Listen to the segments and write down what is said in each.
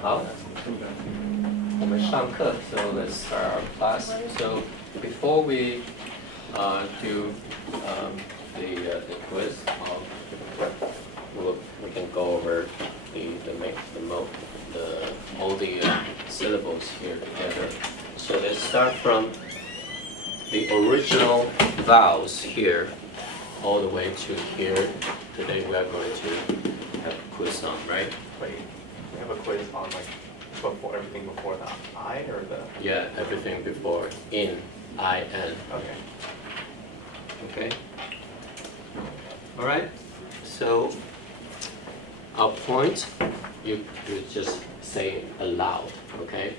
好，我们上课 so let's start our class. So before we do the quiz, we can go over all the syllables here together. So let's start from the original vowels here all the way to here. Today we are going to have a quiz on, right? Wait, we have a quiz on like everything before the I or the? Yeah, everything before in, I-N. Okay. Okay. All right. So our point, you just say aloud, okay?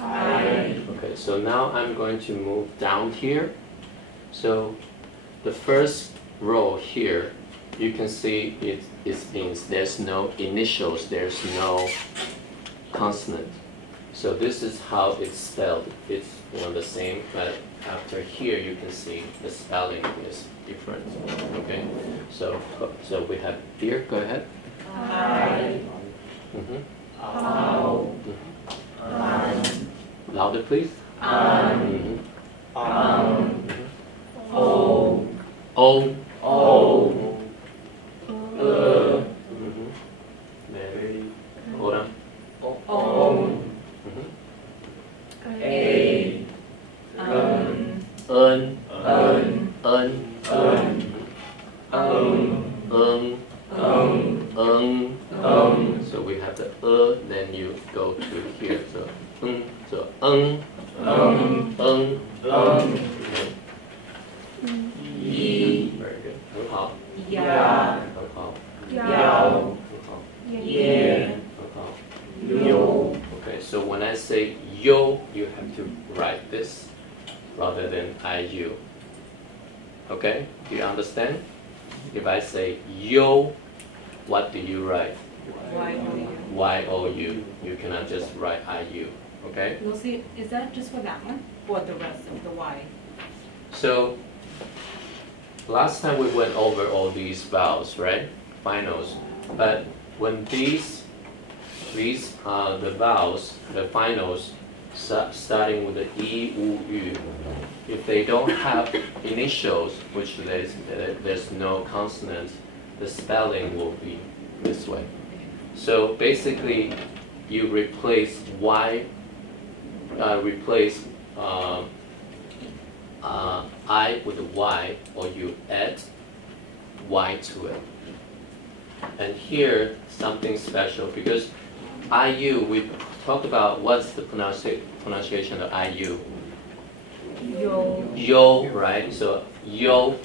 Okay, so now I'm going to move down here. So the first row here, you can see it means there's no initials, there's no consonant. So this is how it's spelled. It's the same, but after here you can see the spelling is different. Okay, so we have here. Go ahead. I. Ow. Louder, please. O. O. O. Very. Hold on. O. A. N. So we have the then you go to here. So so Y. Very good. 很好。 Ya. 很好。 Yao. 很好。 Ye. 很好。 Yo. Okay, so when I say yo, you have to write this rather than IU. Okay, do you understand? If I say yo, what do you write? Y-O-U. You cannot just write IU. Okay? Lucy, is that just for that one or the rest of the Y? So last time we went over all these vowels, right? Finals. But when these the vowels, the finals, starting with the I, U, U, if they don't have initials, which there's no consonants, the spelling will be this way. So basically, you replace Y, I with a Y, or you add Y to it. And here, something special, because IU, we talked about what's the pronunciation of IU. Yo. Yo, right? So yo,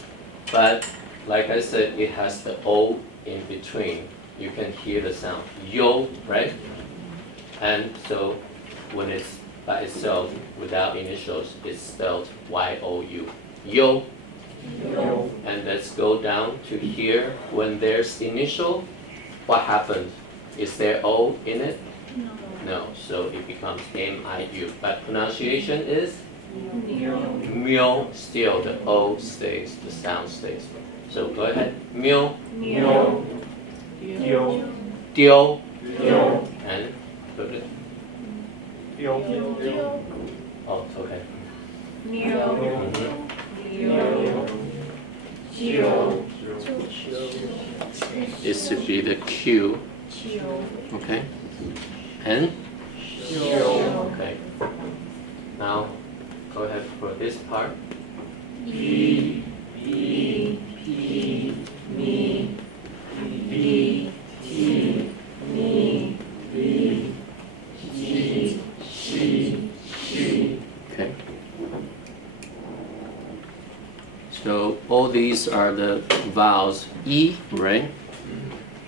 but like I said, it has the O in between. You can hear the sound. Yo, right? And so when it's by itself, without initials, it's spelled Y-O-U. Yo. Yo. And let's go down to here. When there's initial, what happens? Is there O in it? No. No, so it becomes M-I-U. But pronunciation is Yo. myo. Still, the O stays, the sound stays. So go ahead. Myo, Yo. Yo. dio, Yo. and put it. Yo. Oh, okay. Yo. Mhm. Yo. This should be the Q. Okay. And Yo. okay. Now go ahead for this part. E. E. P. Me. B. T. Me. B. G. She. She. Okay. So all these are the vowels E, right?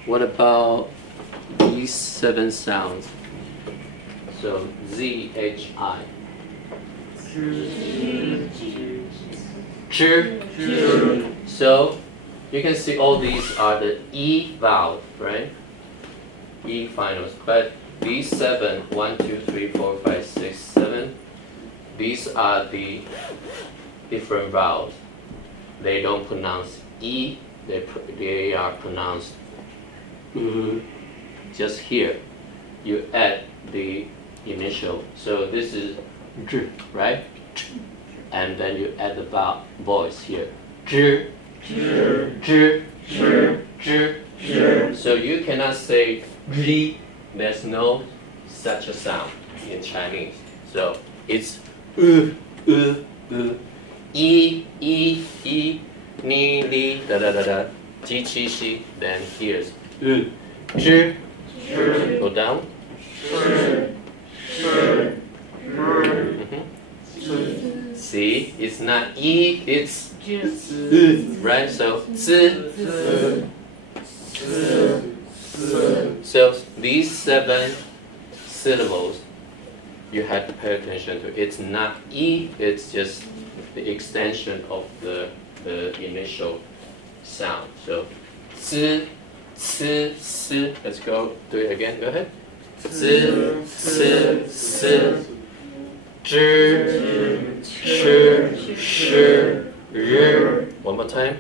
What about these 7 sounds? So Z, H, I. Ch. So you can see all these are the E vowel, right? E finals. But these 7, 1, 2, 3, 4, 5, 6, 7, these are the different vowels. They don't pronounce E, they are pronounced just here, you add the initial. So this is zh, right? And then you add the voice here. Zh, zh, zh, zh. So you cannot say zh. There's no such a sound in Chinese. So it's e, ni, li, da da da da, ji, qi, xi. Then here's zh. Go down. See, it's not e, it's right? So so these 7 syllables you have to pay attention to. It's not e, it's just the extension of the initial sound. So let's go do it again. Go ahead. One more time.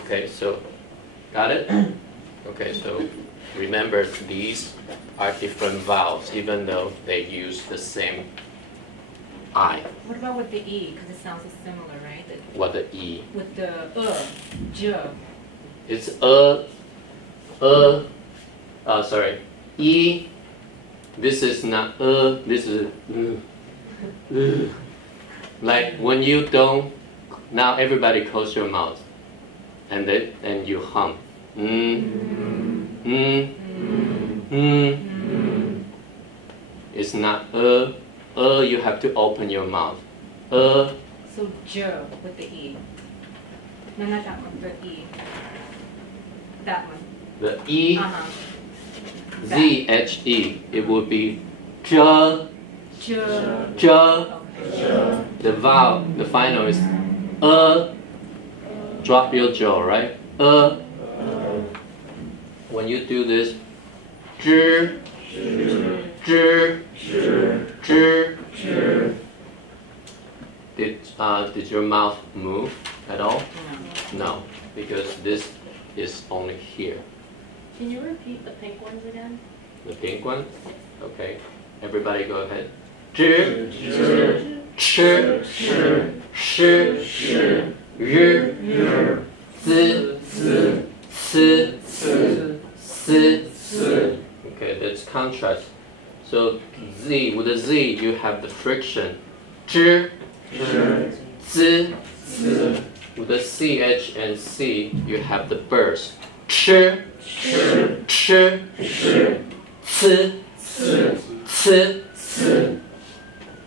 Okay, so got it? Okay, so remember these are different vowels, even though they use the same I. What about with the E? Because it sounds so similar, right? What the E? With the j. It's sorry, E. This is not this is like when you don't. Now everybody close your mouth, and you hum. It's not you have to open your mouth. So j with the E. No, not that one. The E. That one. The E. Z-H-E. It would be j. The vowel, the final is drop your jaw, right? When you do this, did your mouth move at all? No, because this is only here. Can you repeat the pink ones again? The pink one? Okay. Everybody go ahead. Okay, that's contrast. So Z, with a Z you have the friction. With the CH and C you have the burst.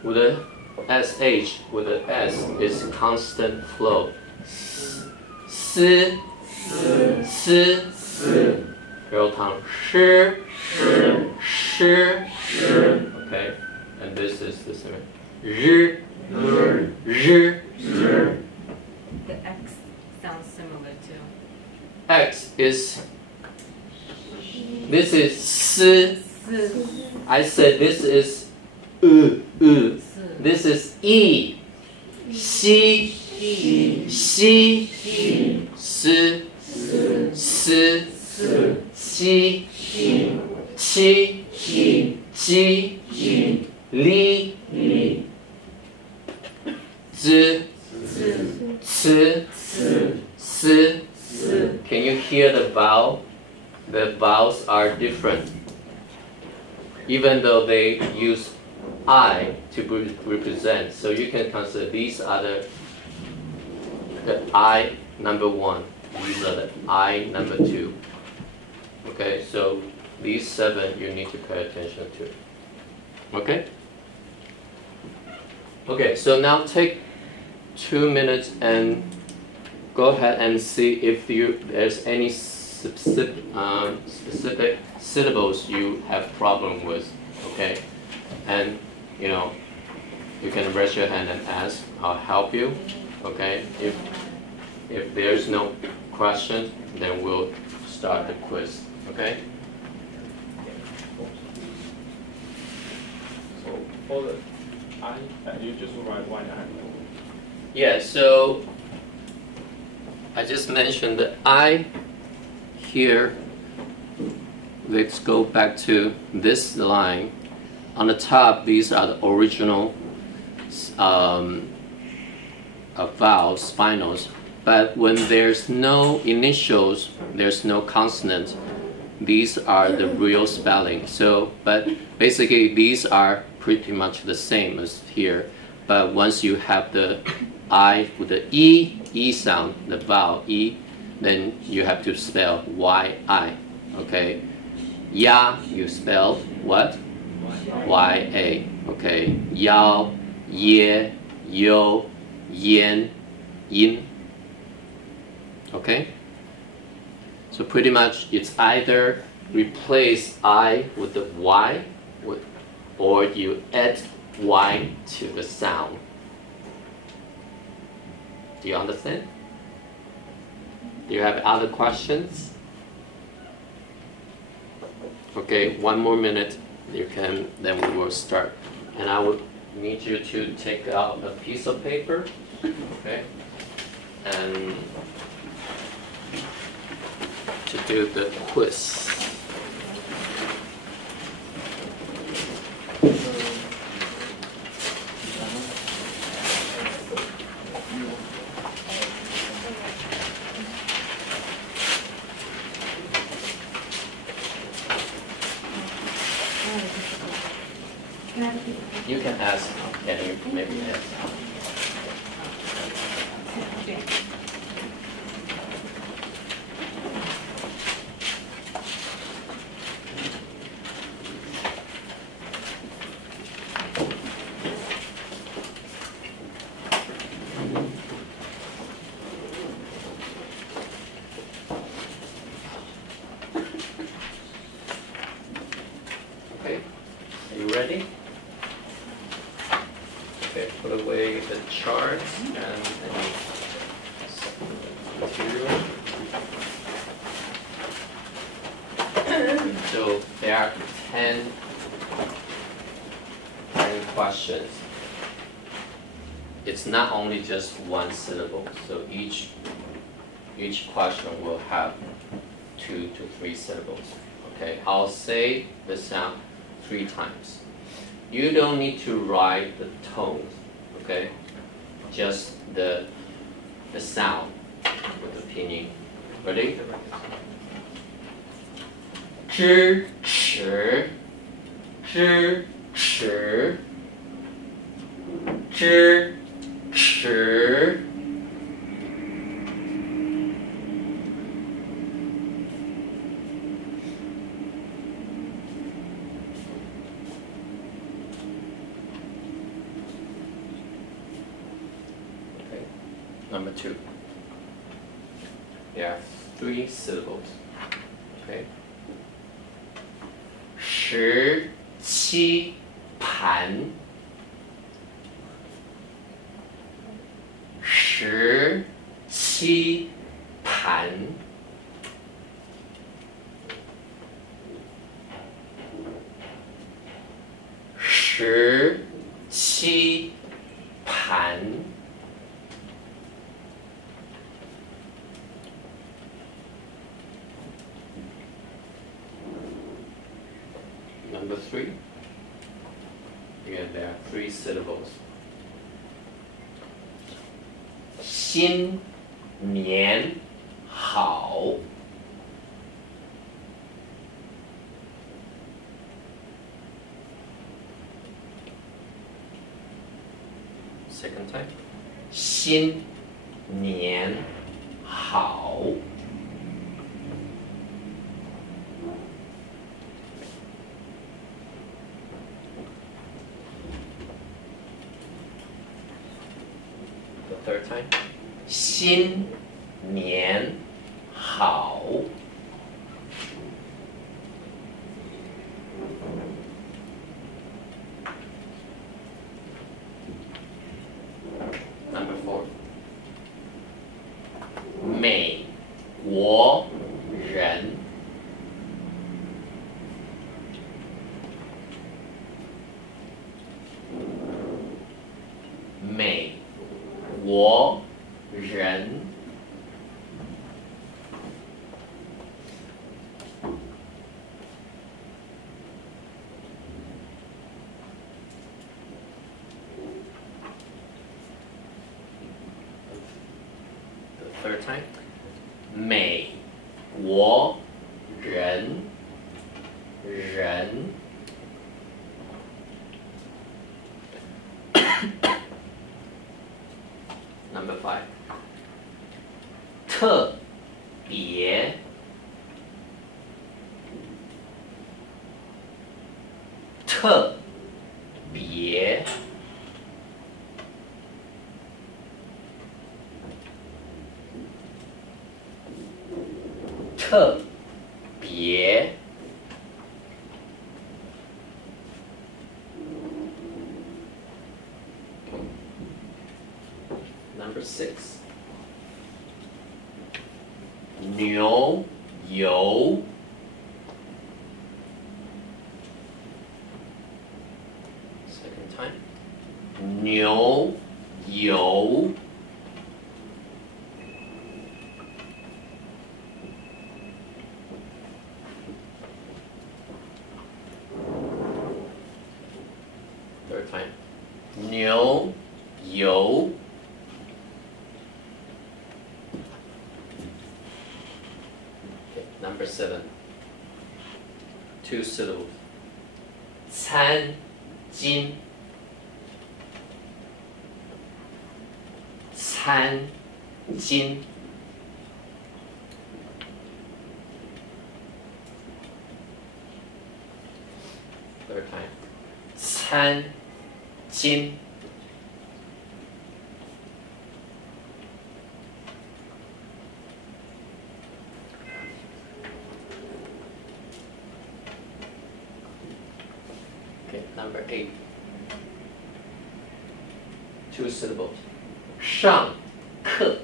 With a SH, with a S is constant flow. Girl tongue. Okay, and this is the same. The X sounds similar too. X is. This is I said this is This is E. Xi, xi, si, si, xi, qi, ji, li, zi, ci, si. Can you hear the vowel? The vowels are different, even though they use I to represent. So you can consider these are the I number 1. These are the I number 2. Okay, so these 7 you need to pay attention to. Okay? Okay, so now take 2 minutes and go ahead and see if there's any specific syllables you have problem with. Okay? And you can raise your hand and ask. I'll help you. Okay? If there's no question, then we'll start the quiz. Okay? before the I, you just write Y I. Yeah, so I just mentioned that I here, let's go back to this line. On the top, these are the original vowels, finals. But when there's no initials, there's no consonant, these are the real spelling. So, but basically these are pretty much the same as here. But once you have the I with the E sound, the vowel E, then you have to spell Y-I, okay? Ya, you spell what? Y-A, okay? Yao, Ye, Yo, Yen, Yin, okay? So pretty much it's either replace I with the Y, or you add Y to the sound. Do you understand? Do you have other questions? Okay, one more minute. You can, then we will start. And I would need you to take out a piece of paper, okay, and to do the quiz. You can ask, can you maybe ask? Okay, are you ready? Okay, put away the charts and any material. So there are 10 questions. It's not only just one syllable, so each question will have 2 to 3 syllables. Okay, I'll say the sound 3 times. You don't need to write the tones, okay? Just the sound with the pinyin. Ready? 支持支持支持 Number 2. There are 3 syllables. Okay. 17盘 17盘 17盘 Number 3. Again, there are 3 syllables. 新年好 Second time. 新年好 The third time. 新年好 Number 4. 美国人 Third time. 美国人 人 Number 5. 特别 特别 特别 Number 6. 牛油 Second time. 牛油 Third time. 牛油 Okay, number 7. 2 syllables. 餐巾餐巾 Third time. 餐巾 Okay, number 8. 2 syllables. 上课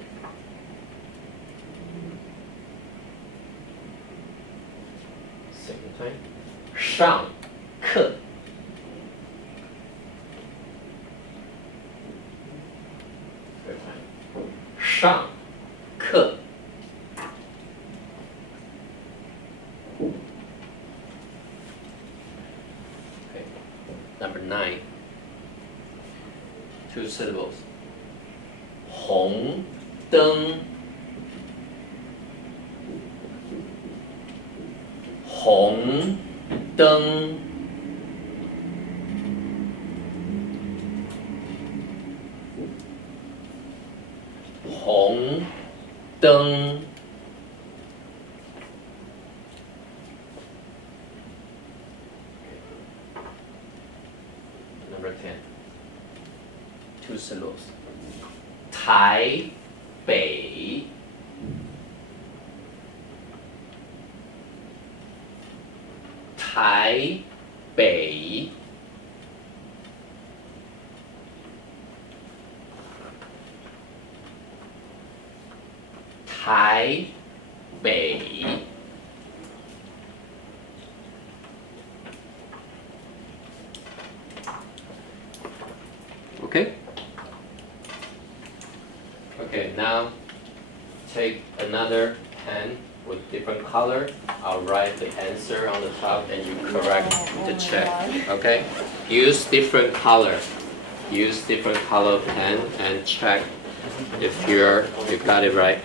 Second time. 上课 Third time. 上课 Okay. Number 9. 2 syllables. 红灯红灯红灯 Number 10. 2 syllables. 台北台北台北 Okay? Okay, now take another pen with different color. I'll write the answer on the top and you correct the check. Okay? Use different color. Use different color pen and check if you got it right.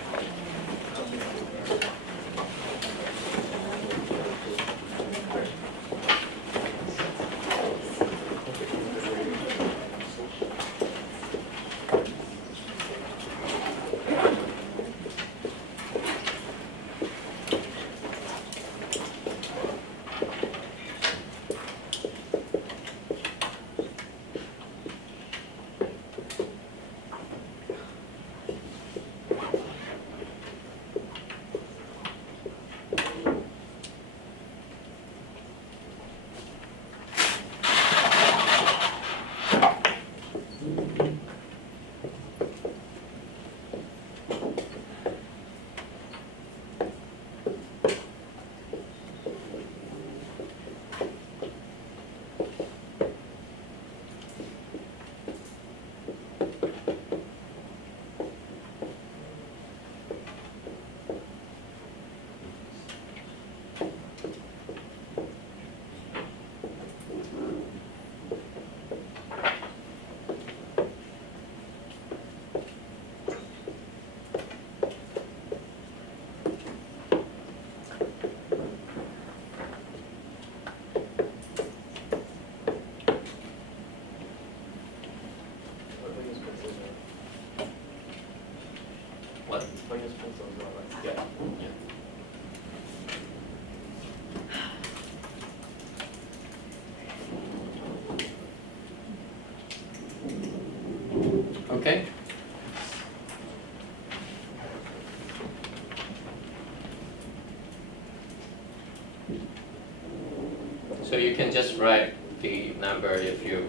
you can just write the number if you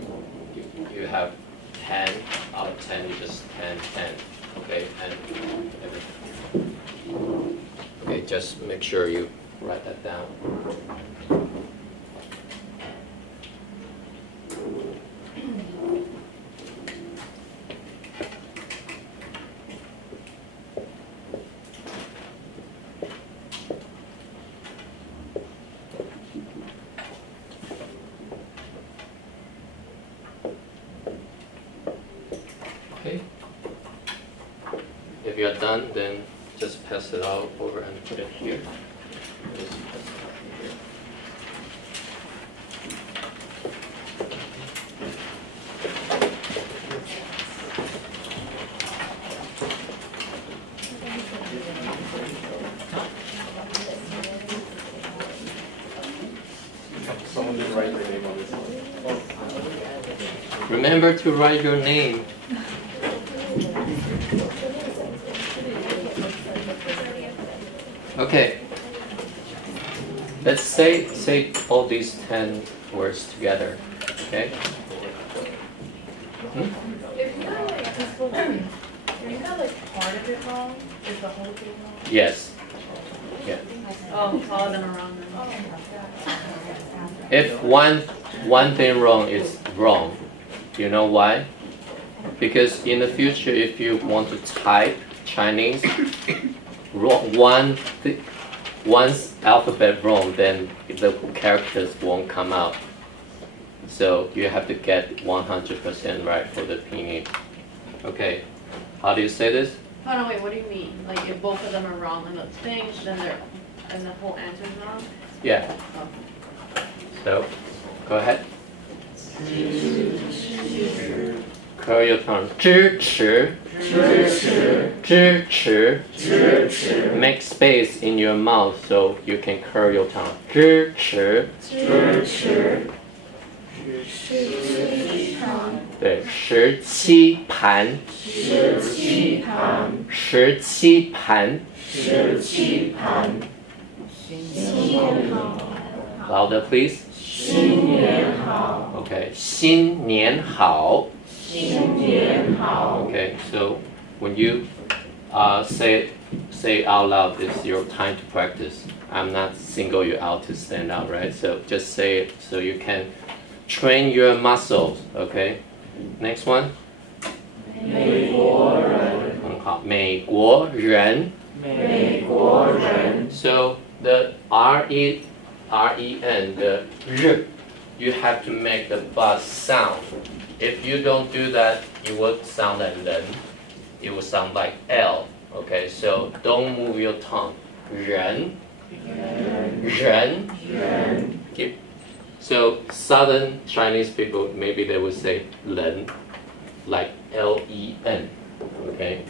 have 10 out of 10, you just 10, 10, okay, and everything. Okay, just make sure you write that down. Okay. If you're done, then just pass it out over and put it here. Just pass it out here. Someone didn't write their name on this one. Remember to write your name. Okay. Let's say all these 10 words together. Okay? Hmm? If you got like part of it wrong, is the whole thing wrong? Yes. Yeah. Oh, all of them are wrong then. If one thing wrong is wrong, you know why? Because in the future, if you want to type Chinese, one's alphabet wrong, then the characters won't come out. So you have to get 100% right for the pinyin. Okay, how do you say this? Oh no, wait, what do you mean? Like if both of them are wrong in the thing, then the whole answer's wrong? Yeah. Oh. So, go ahead. Curl your tongue. 支持 支持 Make space in your mouth so you can curl your tongue. 支持对，17盘17盘 Louder please. 新年好 Okay, 新年好 Okay, so when you say out loud, it's your time to practice. I'm not single you out to stand out, right? So just say it so you can train your muscles, okay? Next one. 美国人很好，美国人 So the R-E-N, the R, you have to make the buzz sound. If you don't do that, it will sound like Ren. It will sound like L. Okay, so don't move your tongue. Ren. Keep. So southern Chinese people, maybe they would say Ren, like L-E-N. Okay,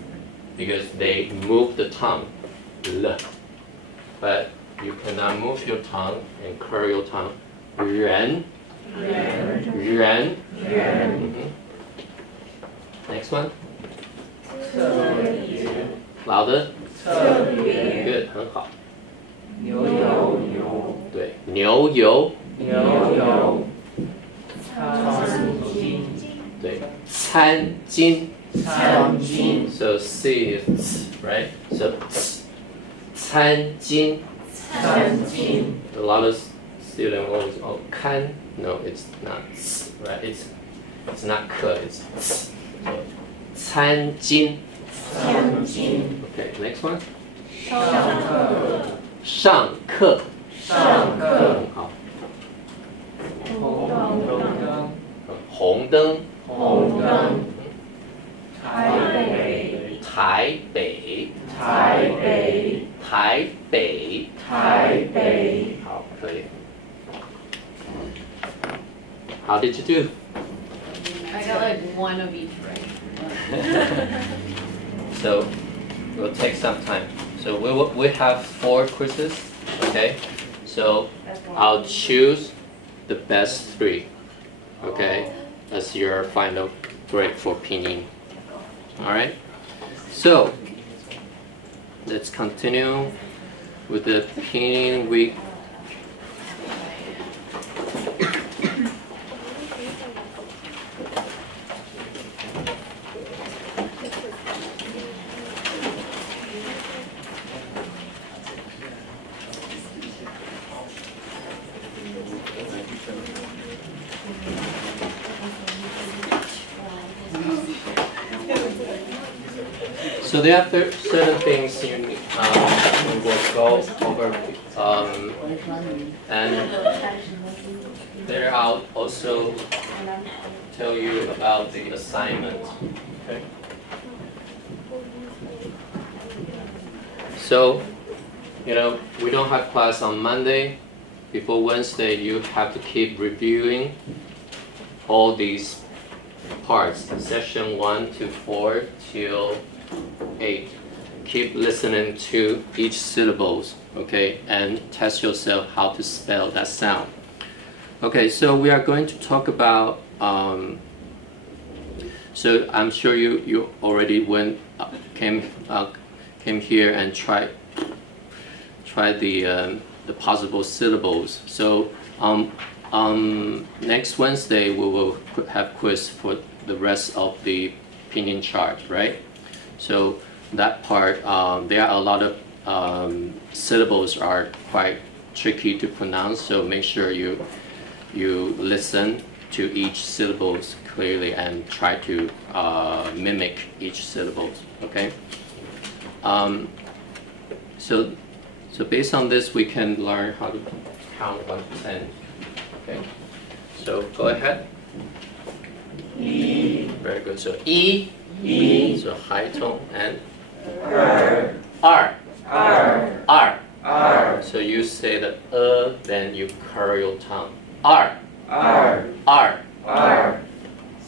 because they move the tongue. L. But you cannot move your tongue and curl your tongue. Ren. Next one. Louder. Good. 很好。对，牛油。对，餐巾。So C is right. So 餐巾。A lot of students always can. No, it's not. Right? It's not 课, it's 餐巾. Okay, next one. 上课. 好。红灯. 台北. 好，可以。How did you do? I got like one of each right. So we'll take some time. So we have 4 quizzes, okay? So I'll choose the best 3, okay, as your final grade for pinyin. All right. So let's continue with the pinyin week. So there are certain things we will go over, and there I'll also tell you about the assignment. Okay. So, we don't have class on Monday. Before Wednesday, you have to keep reviewing all these parts, session 1 to 4 till 8. Keep listening to each syllables, okay, and test yourself how to spell that sound. Okay, so we are going to talk about. So I'm sure you already came here and tried the possible syllables. So next Wednesday we will have quiz for the rest of the pinyin chart, right? So that part, there are a lot of syllables are quite tricky to pronounce. So make sure you listen to each syllables clearly and try to mimic each syllables. Okay. So based on this, we can learn how to count 1 to 10. Okay. So go ahead. E. Very good. So E. E. So high tone and R. R. R. R. So you say the then you curl your tongue. R. R. R. R.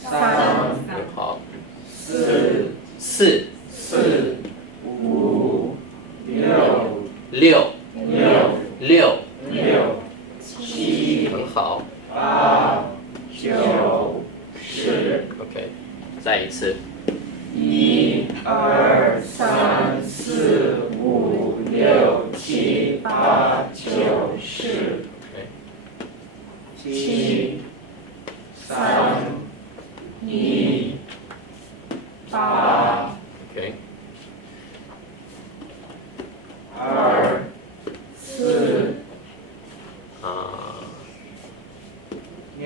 很好。四。四。四。五。六。六。六。六。六。七。很好。八。九。十。OK， 再一次。1、2、3、4、5、6、7、8、9、10。7、3、2、8。OK。2、4、6、10。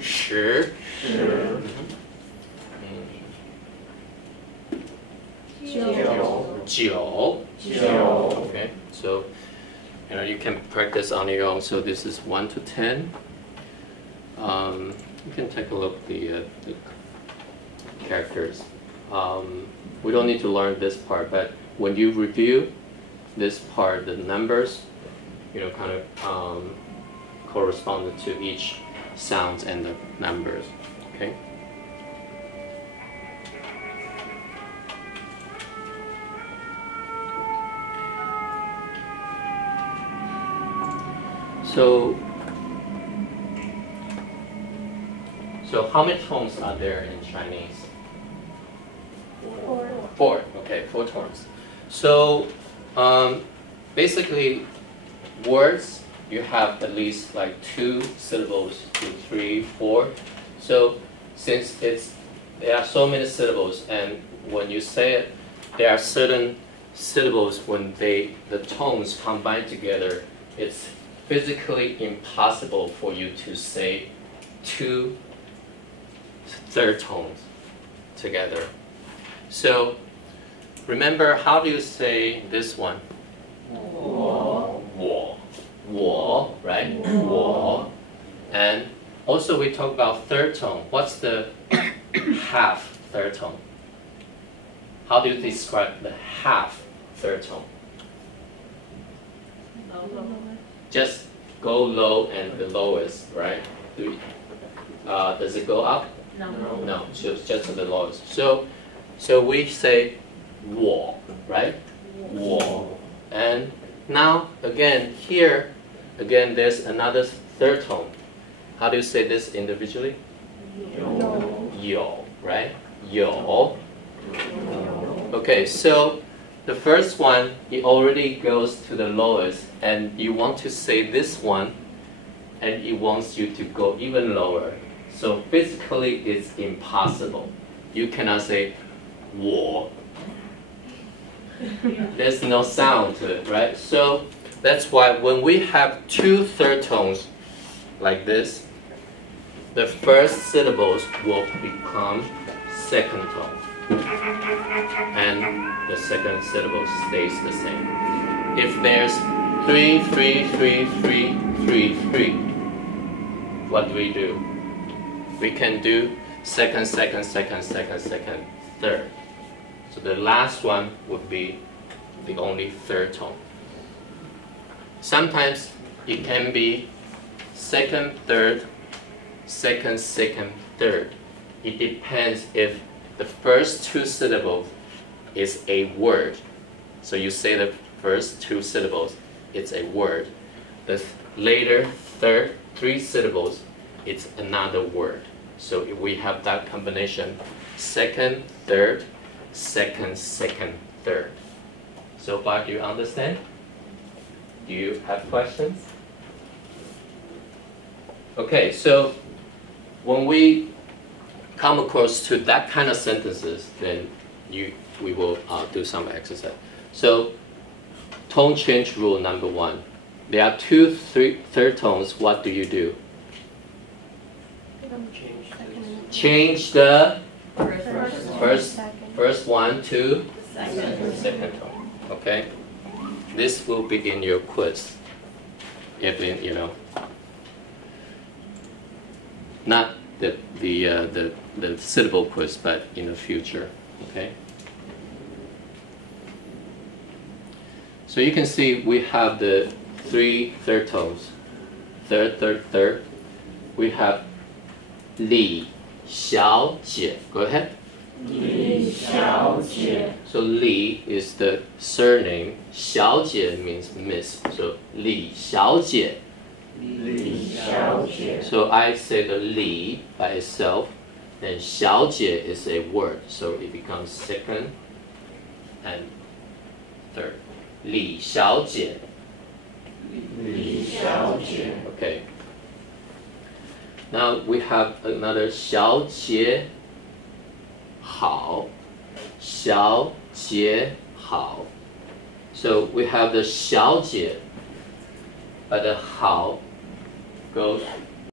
十。九。Okay, so you can practice on your own. So this is 1 to 10. You can take a look at the characters. We don't need to learn this part, but when you review this part, the numbers, kind of corresponded to each sounds and the numbers. Okay. So how many tones are there in Chinese? 4. 4. Okay, 4 tones. So basically, words you have at least like 2 syllables, 2, 3, 4. So since there are so many syllables, and when you say it, there are certain syllables when the tones combine together, it's physically impossible for you to say 2 third tones together. So remember, how do you say this one? 我, right? 我. And also we talk about third tone. What's the half third tone? How do you describe the half third tone? Just go low and the lowest, right? Does it go up? No. No, just to the lowest. So we say 我, right? 我. And now again here, there's another third tone. How do you say this individually? 有, right? 有. Okay, so the first one, it already goes to the lowest, and you want to say this one, and it wants you to go even lower. So physically, it's impossible. You cannot say 我. There's no sound to it, right? So that's why when we have 2 third tones like this, the first syllables will become second tone, and the second syllable stays the same. If there's 3, 3, 3, 3, 3, 3, what do? We can do second, second, second, second, second, third. So the last one would be the only third tone. Sometimes it can be second, third, second, second, third. It depends if the first two syllables is a word. So you say the first two syllables, it's a word. The later three syllables, it's another word. So if we have that combination, second, third, second, second, third. So far, do you understand? Do you have questions? Okay, so when we come across to that kind of sentences, then we will do some exercise. So tone change rule number 1. There are 2 third tones. What do you do? Change the first one to second tone. Okay, this will be in your quiz. If you know, not the syllable quiz, but in the future. Okay. So you can see we have the 3 third tones. Third, third, third. We have Li Xiao Jie. Go ahead. Li Xiao Jie. So Li is the surname. Xiao Jie means miss. So Li Xiao Jie. Li Xiao Jie. So I say the Li by itself, then Xiao Jie is a word. So it becomes second and third. Li Xiao Jie. Li Xiao Jie. Okay. Now we have another 小姐好 小姐好 So we have the 小姐 but the 好 goes